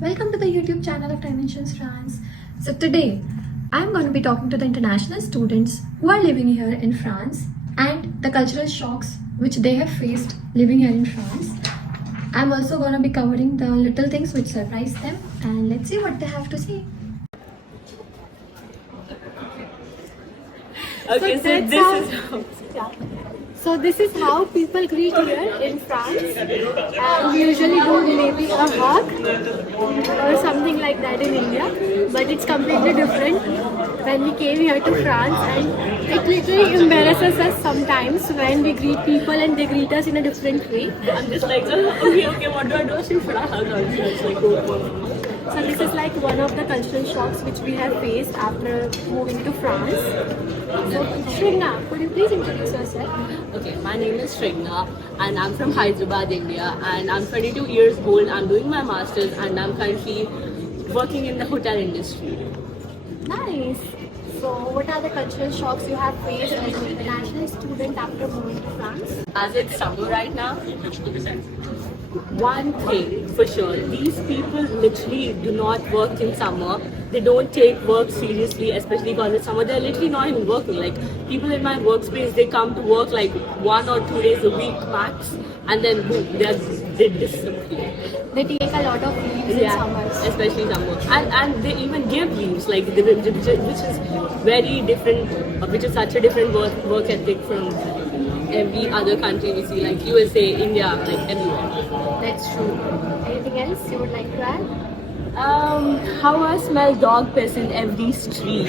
Welcome to the YouTube channel of Dimensions France. So today I'm going to be talking to the international students who are living here in France and the cultural shocks which they have faced living here in France. I'm also going to be covering the little things which surprise them, and let's see what they have to say. Okay, So this is how people greet here in France, and we usually do maybe a hug or something like that in India, but it's completely different when we came here to France, and it literally embarrasses us sometimes when we greet people and they greet us in a different way. I'm just like, okay, what do I do? Should I hug also? It's like, oh. So this is like one of the cultural shocks which we have faced after moving to France. So Srigna, could you please introduce yourself? Okay, my name is Srigna and I'm from Hyderabad, India, and I'm 22 years old. I'm doing my masters and I'm currently working in the hotel industry. Nice. So what are the cultural shocks you have faced as an international student after moving to France? As it's summer right now, one thing for sure, these people literally do not work in summer. They don't take work seriously, especially because it's summer. They're literally not even working. Like, people in my workspace, they come to work like 1 or 2 days a week max, and then boom, they disappear. They take a lot of leaves in summers. Especially summer, and they even give leaves, like which is very different, which is such a different work ethic from every other country we see, like USA, India, like everywhere. That's true. Anything else you would like to add? How I smell dog piss in every street.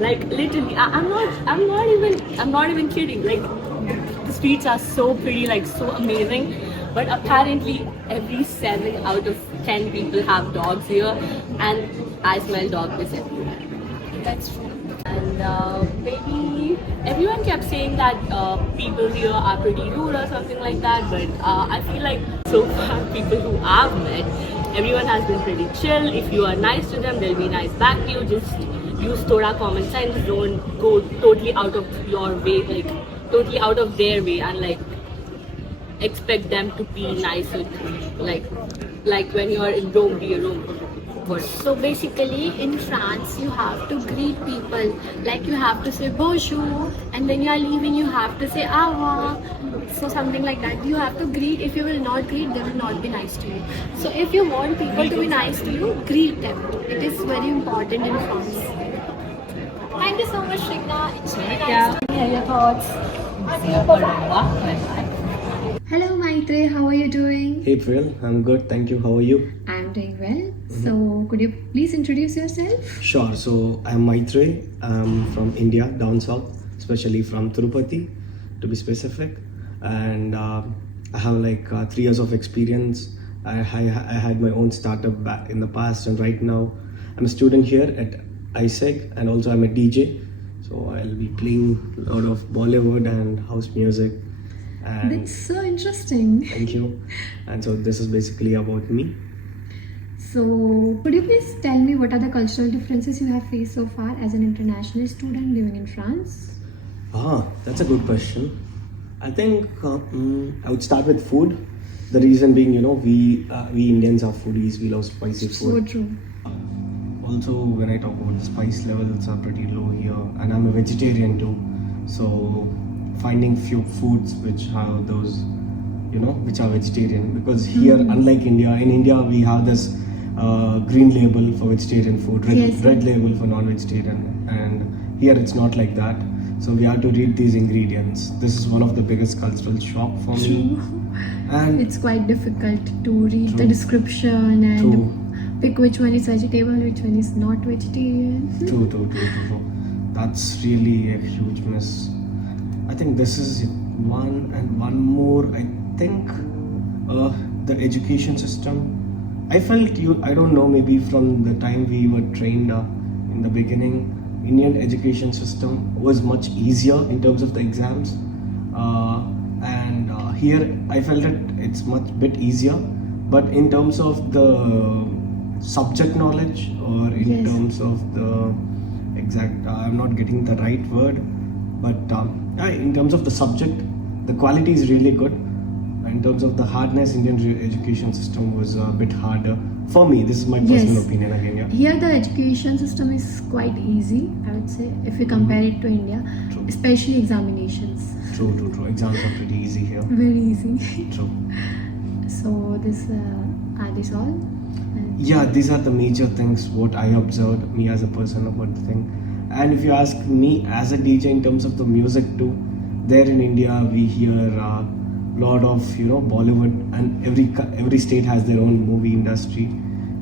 Like literally, I'm not even kidding. Like, the streets are so pretty, like so amazing. But apparently, every 7 out of 10 people have dogs here, and I smell dog piss everywhere. That's true. And maybe everyone kept saying that people here are pretty rude or something like that, but I feel like so far people who I've met, everyone has been pretty chill. If you are nice to them, they'll be nice back to you. Just use toda common sense. Don't go totally out of your way, like totally out of their way, and like expect them to be nicer to you. Like when you are in Rome, be a Rome. So basically in France you have to greet people, like you have to say bonjour, and then you are leaving you have to say au revoir. So something like that. You have to greet. If you will not greet, they will not be nice to you. So if you want people to be nice to you, greet them. It is very important in France. Thank you so much, Srigna. It's really nice to hear your thoughts. Hello Maitre, how are you doing? Hey Phil, I'm good, thank you. How are you? I'm doing well. So could you please introduce yourself? Sure, so I'm Maitre. I'm from India, down south, especially from Tirupati, to be specific. And I have like 3 years of experience. I had my own startup back in the past, and right now I'm a student here at ISEG, and also I'm a DJ. So I'll be playing a lot of Bollywood and house music. And That's so interesting. thank you. And so this is basically about me. So, could you please tell me what are the cultural differences you have faced so far as an international student living in France? That's a good question. I think I would start with food. The reason being, we Indians are foodies. We love spicy So food. true. Also, when I talk about the spice levels are pretty low here, and I'm a vegetarian too. So, finding few foods which have those, which are vegetarian. Because here, unlike India, in India we have this green label for vegetarian food, red label for non-vegetarian, and here it's not like that. So we have to read these ingredients. This is one of the biggest cultural shock for me. And It's quite difficult to read the description and pick which one is vegetable, which one is not vegetarian. True. That's really a huge miss. I think this is one, and one more. I think the education system. I don't know, maybe from the time we were trained in the beginning, Indian education system was much easier in terms of the exams. And here I felt that it's much bit easier. But in terms of the subject knowledge, or in terms of the exact, I'm not getting the right word, but in terms of the subject, the quality is really good. in terms of the hardness, Indian education system was a bit harder for me. This is my personal Yes. opinion again. Yeah. Here the education system is quite easy, I would say, if we compare it to India, True. especially examinations. True. Exams are pretty easy here. Very easy. True. So this are this all? Yeah, these are the major things what I observed me as a person about the thing. And if you ask me as a DJ in terms of the music too, there in India we hear a lot of Bollywood, and every state has their own movie industry.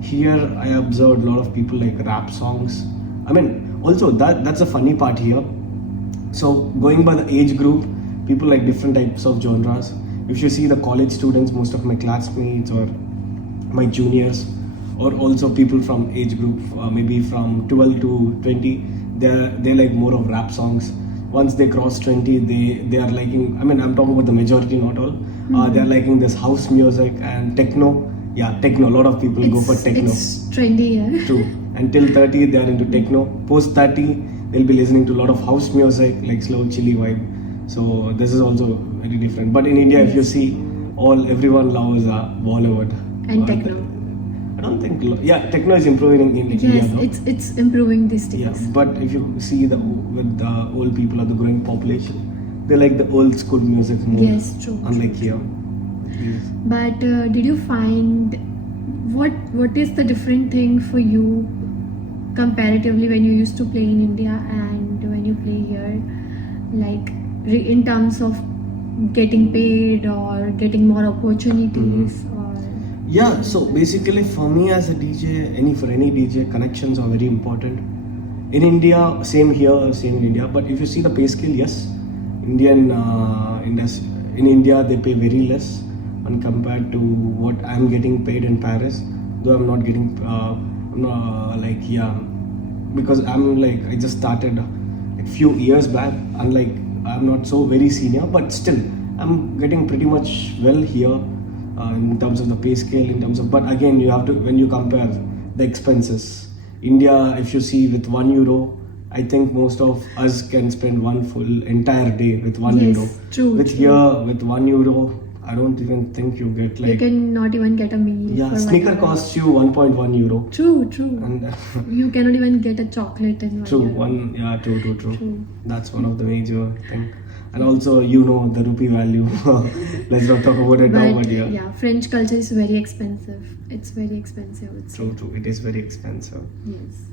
Here I observed a lot of people like rap songs. I mean, also that's a funny part here. So going by the age group, people like different types of genres. If you see the college students, most of my classmates or my juniors, or also people from age group maybe from 12 to 20, they like more of rap songs. Once they cross 20, they are liking, I mean, I'm talking about the majority, not all. They are liking this house music and techno. Yeah, techno. A lot of people go for techno. It's trendy here. True. Until 30, they are into techno. Post 30, they'll be listening to a lot of house music, like slow, chilly vibe. So this is also very different. But in India, if you see, everyone loves Bollywood And techno. I don't think. Yeah, techno is improving in India Yes, though. it's improving these days. Yeah, but if you see with the old people or the growing population, they like the old school music more. Yes, true. Unlike here. Yes. But did you find what is the different thing for you comparatively when you used to play in India and when you play here, like in terms of getting paid or getting more opportunities or Yeah, so basically for me as a DJ, for any DJ, connections are very important. In India, same here, same in India. But if you see the pay scale, yes, in India they pay very less when compared to what I'm getting paid in Paris. Though I'm not getting because I just started a few years back. Unlike I'm not so very senior, but still I'm getting pretty much well here. In terms of the pay scale, but again, you have to, when you compare the expenses, India, if you see with €1, I think most of us can spend one full entire day with €1. Yes, true, With true. here, with €1, I don't even think you get you can not even get a meal. yeah, for sneaker €1. costs you €1.1. True. And You cannot even get a chocolate in true, €1. true. That's one of the major thing. And also, the rupee value. Let's not talk about it now, but yeah. French culture is very expensive. It's very expensive. It's True. It is very expensive. Yes.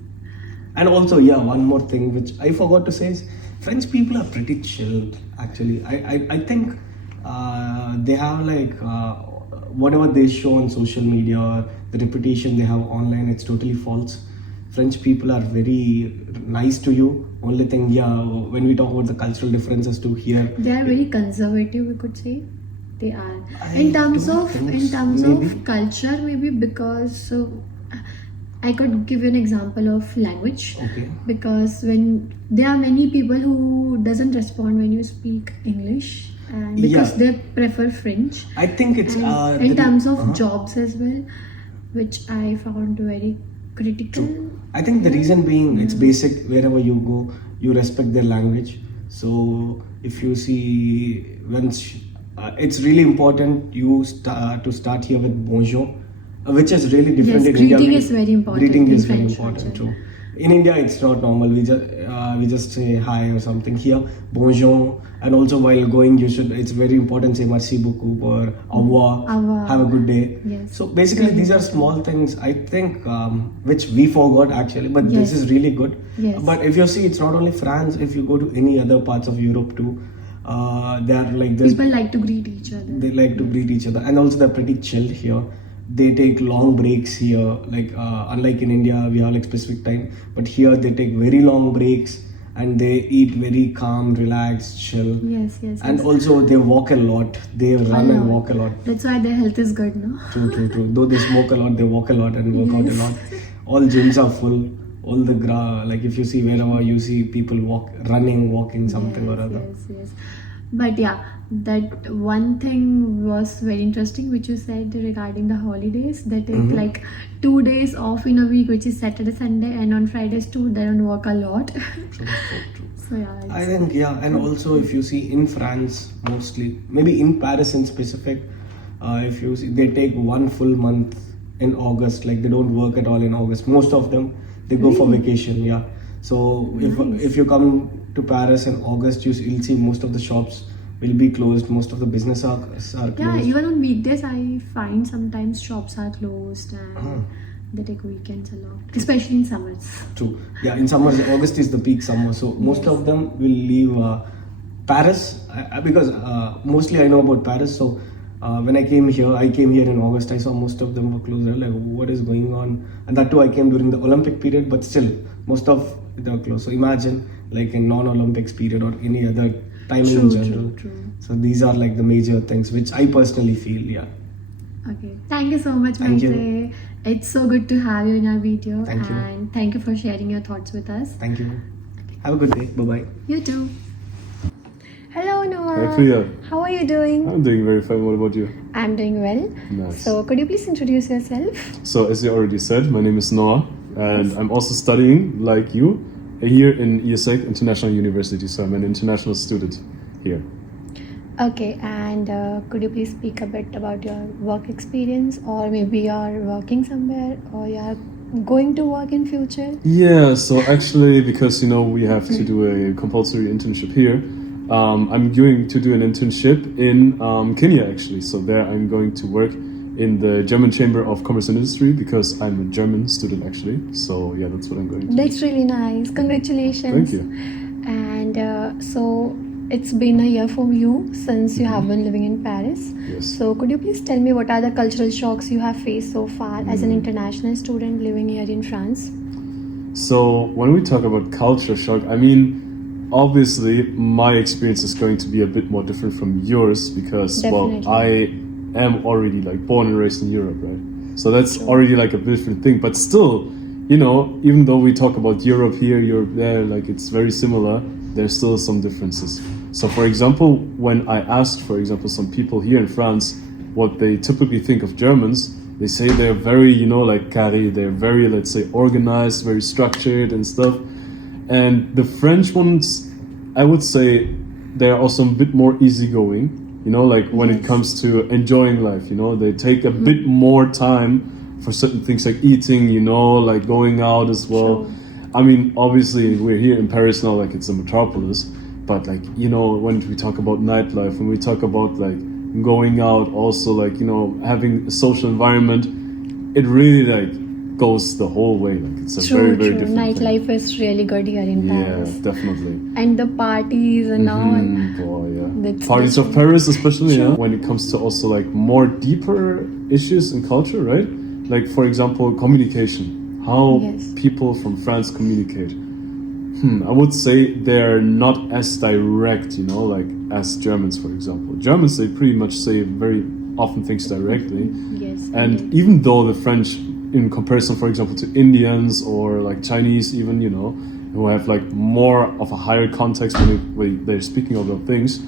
And also, one more thing which I forgot to say is French people are pretty chilled. Actually, I think they have whatever they show on social media, the reputation they have online, it's totally false. French people are very nice to you. Only thing, when we talk about the cultural differences to here, They are very conservative, we could say. They are. I In terms don't of think so. Maybe. culture, maybe because I could give you an example of language. Okay. Because when there are many people who doesn't respond when you speak English, and because Yeah. they prefer French. I think it's And in terms of uh-huh. jobs as well, which I found very critical. I think the reason being it's basic. Wherever you go, you respect their language. So if you see it's really important to start here with bonjour, which is really different Yes, in India. greeting is very important Greeting in is very French important. culture. True. In India, it's not normal. We just say hi or something. Here, bonjour, and also while going, it's very important say merci beaucoup or au revoir. Au revoir. Have a good day. Yes. So basically, these are small things I think which we forgot actually, but this Yes. is really good. Yes. But if you see, it's not only France. If you go to any other parts of Europe too, they are like this. People like to greet each other. They like to greet each other, and also they're pretty chilled here. They take long breaks here, unlike in India, we have like specific time, but here they take very long breaks and they eat very calm, relaxed, chill. Yes. And also they walk a lot. They run and walk a lot. That's why their health is good, no? True. Though they smoke a lot, they walk a lot and work out a lot. All gyms are full. All the if you see wherever you see people walking something or other. Yes. But that one thing was very interesting which you said regarding the holidays, that is like 2 days off in a week, which is Saturday, Sunday, and on Fridays too they don't work a lot. True. So I think and also if you see in France mostly, maybe in Paris in specific, If you see, they take one full month in August, like they don't work at all in August. Most of them, they go for vacation. Yeah. So if you come to Paris in August, you'll see most of the shops will be closed. Most of the business are closed. Yeah, even on weekdays, I find sometimes shops are closed and they take weekends a lot, especially in summers. True. Yeah, in summers, August is the peak summer. So most of them will leave Paris because mostly I know about Paris. So when I came here in August. I saw most of them were closed. I was like, what is going on? And that too, I came during the Olympic period, but still, most of them were closed. So imagine like in non-Olympics period or any other time in general. True. So these are like the major things which I personally feel. Yeah. Okay. Thank you so much, Thank Maitre. you. It's so good to have you in our video. Thank you. And thank you for sharing your thoughts with us. Thank you. Have a good day. Bye-bye. You too. Hello, Noah. Hi, Priya. How are you doing? I'm doing very fine. What about you? I'm doing well. Nice. So, could you please introduce yourself? So, as you already said, my name is Noah, and I'm also studying, like you, here in ESA International University. So, I'm an international student here. Okay, and could you please speak a bit about your work experience, or maybe you're working somewhere, or you're going to work in future? Yeah, so actually, because we have to do a compulsory internship here, I'm going to do an internship in Kenya actually. So there I'm going to work in the German Chamber of Commerce and Industry because I'm a German student actually. So yeah, that's what I'm going to do. That's really nice. Congratulations. Thank you. And so it's been a year for you since you have been living in Paris. Yes. So could you please tell me what are the cultural shocks you have faced so far as an international student living here in France? So when we talk about culture shock, I mean, obviously my experience is going to be a bit more different from yours because, Definitely. well, I am already like born and raised in Europe, right? So that's already like a different thing. But still, even though we talk about Europe here, Europe there, like it's very similar, there's still some differences. So for example, when I asked, for example, some people here in France what they typically think of Germans, they say they're very, like carré, they're very, let's say, organized, very structured and stuff. And the French ones, I would say, they're also a bit more easygoing, like when it comes to enjoying life, they take a bit more time for certain things like eating, like going out as well. Sure. I mean, obviously we're here in Paris now, like it's a metropolis, but like, when we talk about nightlife, when we talk about like going out, also like, having a social environment, it really like goes the whole way. Like it's a very, very different Nightlife thing. is really good here in Paris. Yeah, definitely. And the parties and all. Boy, yeah. That's Parties of different. Paris, especially, yeah. When it comes to also like more deeper issues in culture, right? Like for example, communication. How Yes. people from France communicate. I would say they're not as direct, like as Germans, for example. Germans, they pretty much say very often things directly. Yes. And even though the French, in comparison, for example, to Indians or like Chinese even, who have like more of a higher context when they're speaking about things,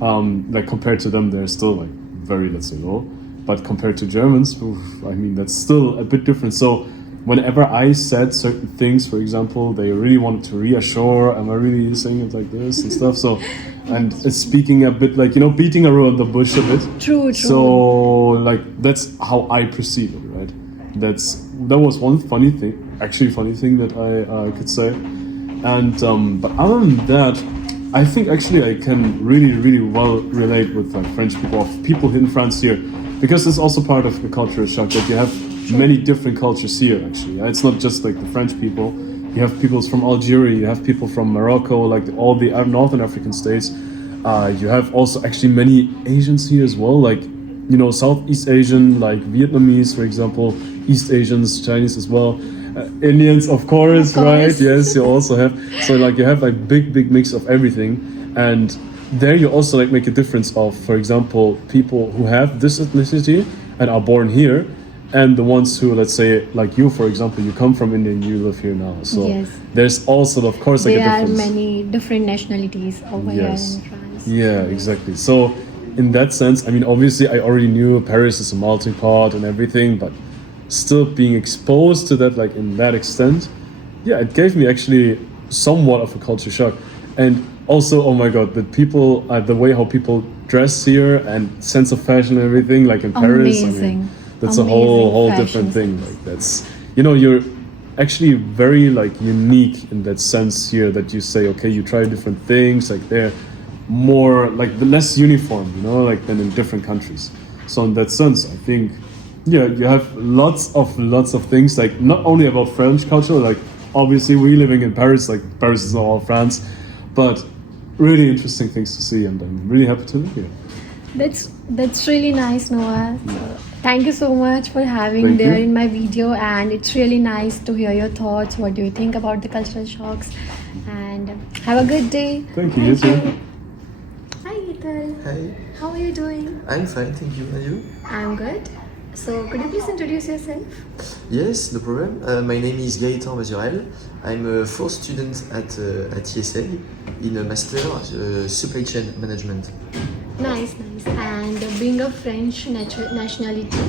like compared to them, they're still like very, let's say, low. But compared to Germans, I mean, that's still a bit different. So whenever I said certain things, for example, they really wanted to reassure, am I really saying it like this and stuff? So, and it's speaking a bit like, beating around the bush a bit. True. So like, that's how I perceive it, right? That was one funny thing that I could say. And but other than that, I think actually I can really, really well relate with like French people in France here, because it's also part of the cultural shock that you have many different cultures here actually. It's not just like the French people. You have people from Algeria, you have people from Morocco, like all the Northern African states. You have also actually many Asians here as well, like Southeast Asian, like Vietnamese, for example, East Asians, Chinese as well, Indians, of course, right? Yes, you also have. So like you have a big mix of everything, and there you also like make a difference of, for example, people who have this ethnicity and are born here, and the ones who, let's say, like you, for example, you come from India and you live here now. So Yes. there's also, of course, like There a are difference. many different nationalities over Yes. here in France. Yeah, exactly. So in that sense, I mean, obviously I already knew Paris is a melting pot and everything, but still being exposed to that, like in that extent, yeah, it gave me actually somewhat of a culture shock. And also, oh my God, the way how people dress here and sense of fashion and everything, like in Paris. I Amazing. mean, that's Amazing a whole fashion different thing. Like that's, you know, you're actually very like unique in that sense here, that you say, okay, you try different things, like they're more like the less uniform, you know, like than in different countries. So in that sense, I think, yeah, you have lots of things, like not only about French culture, like obviously we living in Paris, like Paris is not all France, but really interesting things to see, and I'm really happy to live here. That's really nice, Noah. So, thank you so much for having Thank there you. in my video, and it's really nice to hear your thoughts. What do you think about the cultural shocks? And have a good day. Thank you, you too. Hi, Ethel. Hi, How are you doing? I'm fine, thank you. And you? I'm good. So, could you please introduce yourself? Yes, no problem. My name is Gaten. I'm a fourth student at ESA in a master supply chain management. Nice. And being a French nationality,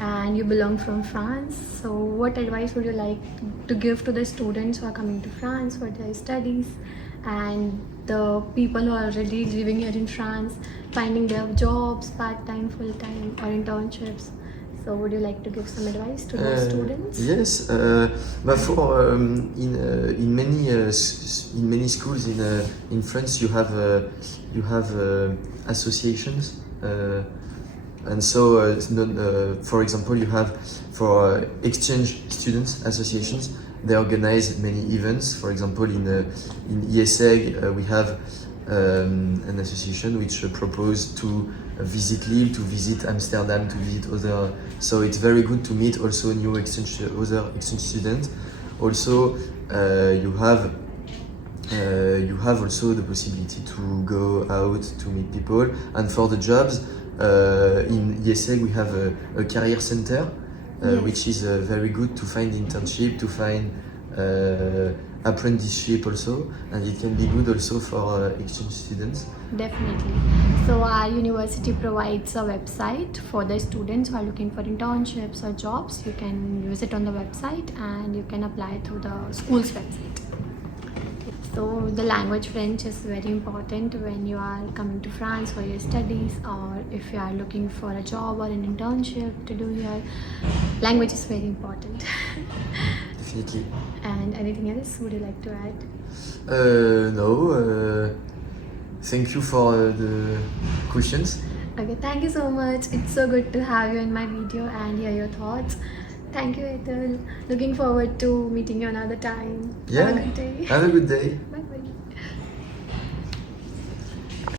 and you belong from France, so what advice would you like to give to the students who are coming to France for their studies, and the people who are already living here in France, finding their jobs, part-time, full-time, or internships? So would you like to give some advice to those students? Yes, but for in many schools in France you have associations, and so for example you have for exchange students associations. They organize many events. For example, in ESA we have an association which propose to visit Lille, to visit Amsterdam, to visit other. So it's very good to meet also other exchange students. Also, you have also the possibility to go out to meet people. And for the jobs, in ESA we have a career center, Yes. which is very good to find internship, to find apprenticeship also, and it can be good also for exchange students. Definitely. So our university provides a website for the students who are looking for internships or jobs. You can visit on the website and you can apply through the school's website. So the language French is very important when you are coming to France for your studies, or if you are looking for a job or an internship to do here. Language is very important. Definitely. And anything else would you like to add? No. Thank you for the questions. Okay, thank you so much. It's so good to have you in my video and hear your thoughts. Thank you, Ethel. Looking forward to meeting you another time. Yeah. Have a good day. Have a good day. Bye.